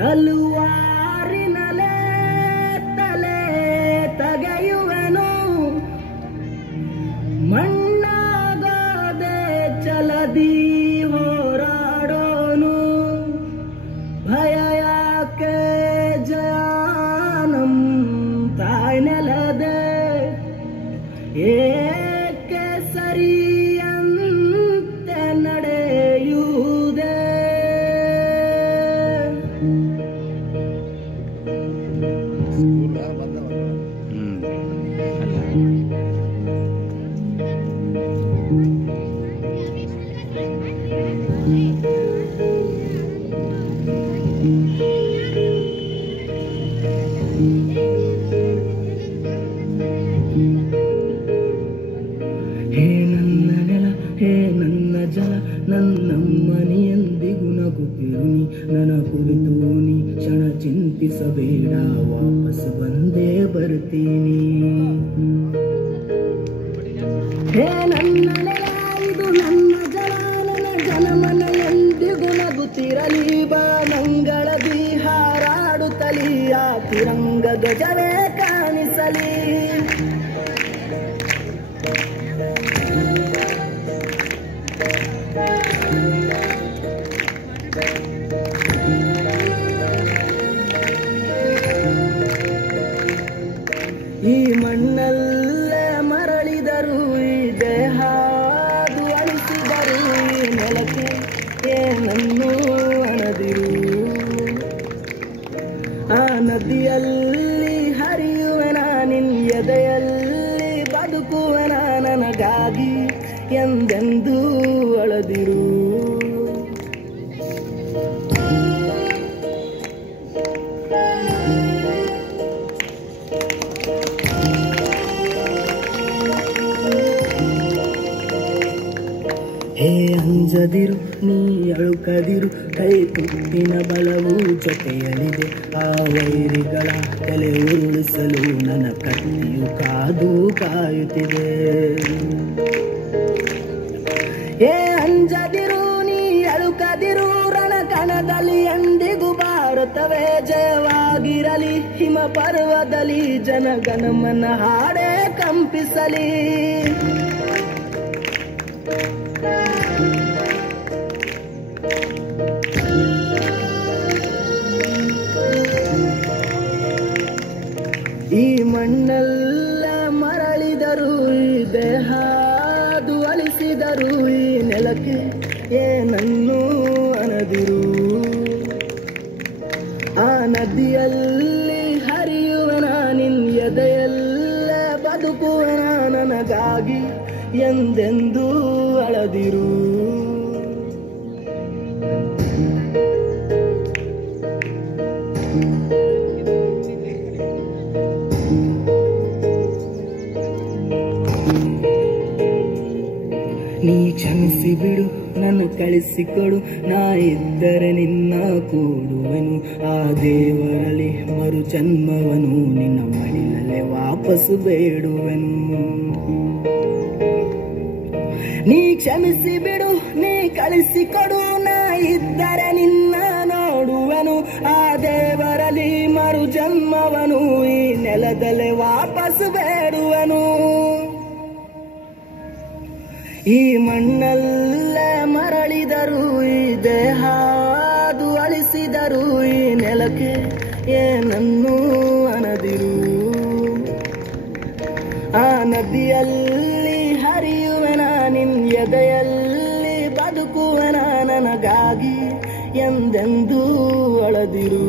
ತಲುವಾರಿನಲೆ ತಲೆ ತಗೆಯುವೆನು ಮಣ್ಣಾಗದೆ ಚಲದಿ ಹೋರಾಡೋನು ಭಯ ಯಾಕೆ ಜಾನಂ ತಾಯ್ ನೆಲದೆ ಏಕೆ ಸರಿಯಂತೆ ನಡೆಯುವುದೇ ಹೇ ನನ್ನ ನೆಲ ಹೇ ನನ್ನ ಜಲ ನನ್ನಮ್ಮನಿಯಂದಿಗೂ ನಗುತ್ತಿರುನಿ ನನ್ನ ಕುರಿತು ನೀ ಕ್ಷಣ ಚಿಂತಿಸಬೇಡ ವಾಪಸ್ ಬಂದೇ ಬರ್ತೀನಿ ಹೇ ನನ್ನ ನೆಲ ಇದು ನನ್ನ ಜಲ ನನ್ನ ಜನಮನ ಎಂದಿಗೂ ನಗುತ್ತಿರಲಿ ಬಾ ಮಂಗಳದಿ ಹಾರಾಡುತ್ತಲಿ ಆ ತಿರಂಗ ಧ್ವಜವೇ ಕಾಣಿಸಲಿ ಈ ಮಣ್ಣಲ್ಲೇ ಮರಳಿದರು ಈ ದೇಹಾದು ಅಳಿಸಿದರು ಈ ನೆಲಕ್ಕೆ ಏನನ್ನೂ ಅಣದಿರು ಆ ನದಿಯಲ್ಲಿ ಹರಿಯುವೆನ ನಿನ್ ಎದೆಯಲ್ಲಿ ಬದುಕುವೆನ ನನಗಾಗಿ ಎಂದೆಂದೂ ಅಳದಿರು ಹೇ ಅಂಜದಿರು ನೀ ಅಳುಕದಿರು ಕೈ ತುತ್ತಿನ ಬಲವು ಜೊತೆಯಲಿದೆ ಆ ವೈರಿಗಳ ತಲೆ ಉರುಳಿಸಲು ನನ್ನ ಕತ್ತಿಯು ಕಾದು ಕಾಯುತ್ತಿದೆ ಹೇ ಅಂಜದಿರು ನೀ ಅಳುಕದಿರು ರಣಕಣದಲ್ಲಿ ಎಂದಿಗೂ ಭಾರತವೇ ಜಯವಾಗಿರಲಿ ಹಿಮ ಪರ್ವದಲ್ಲಿ ಜನಗಣಮನ ಹಾಡೇ ಕಂಪಿಸಲಿ ಈ ಮಣ್ಣಲ್ಲ ಮರಳಿದರು ಈ ದೇಹಾದು ಅಳಿಸಿದರು ಈ ನೆಲಕ್ಕೆ ಏನನ್ನೂ ಅಣದಿರು ಆ ನದಿಯಲ್ಲಿ ಹರಿಯುವನ ನಿನ್ ಎದೆಯಲ್ಲೇ ಬದುಕುವನ ನನಗಾಗಿ ಎಂದೆಂದೂ ಅಳದಿರು ನೀ ಕ್ಷಮಿಸಿ ಬಿಡು ನನ್ನ ಕಳಿಸಿಕೊಡು ನಾ ಇದ್ದರೆ ನಿನ್ನ ಕೂಡುವೆನು ಆ ದೇವರಲ್ಲಿ ಮರು ಜನ್ಮವನು ನಿನ್ನ ಮಡಿಲಲ್ಲೇ ವಾಪಸ್ಸು ಬೇಡುವೆನು ನೀ ಕ್ಷಮಿಸಿ ಬಿಡು ನೀ ಕಳಿಸಿಕೊಡು ನಾ ಇದ್ದರೆ ನಿನ್ನ ನೋಡುವೆನು ಆ ದೇವರಲ್ಲಿ ಮರು ಜನ್ಮವನು ಈ ನೆಲದಲ್ಲೇ ವಾಪಸ್ಸು ಬೇಡುವೆನು ಈ ಮಣ್ಣಲ್ಲೇ ಮರಳಿದರು ಈ ದೇಹಾದು ಅಳಿಸಿದರು ಈ ನೆಲಕ್ಕೆ ಏನನ್ನೂ ಅಣದಿರು ಆ ನದಿಯಲ್ಲಿ ಹರಿಯುವೆನ ನಿನ್ ಎದೆಯಲ್ಲಿ ಬದುಕುವೆನ ನನಗಾಗಿ ಎಂದೆಂದೂ ಅಳದಿರು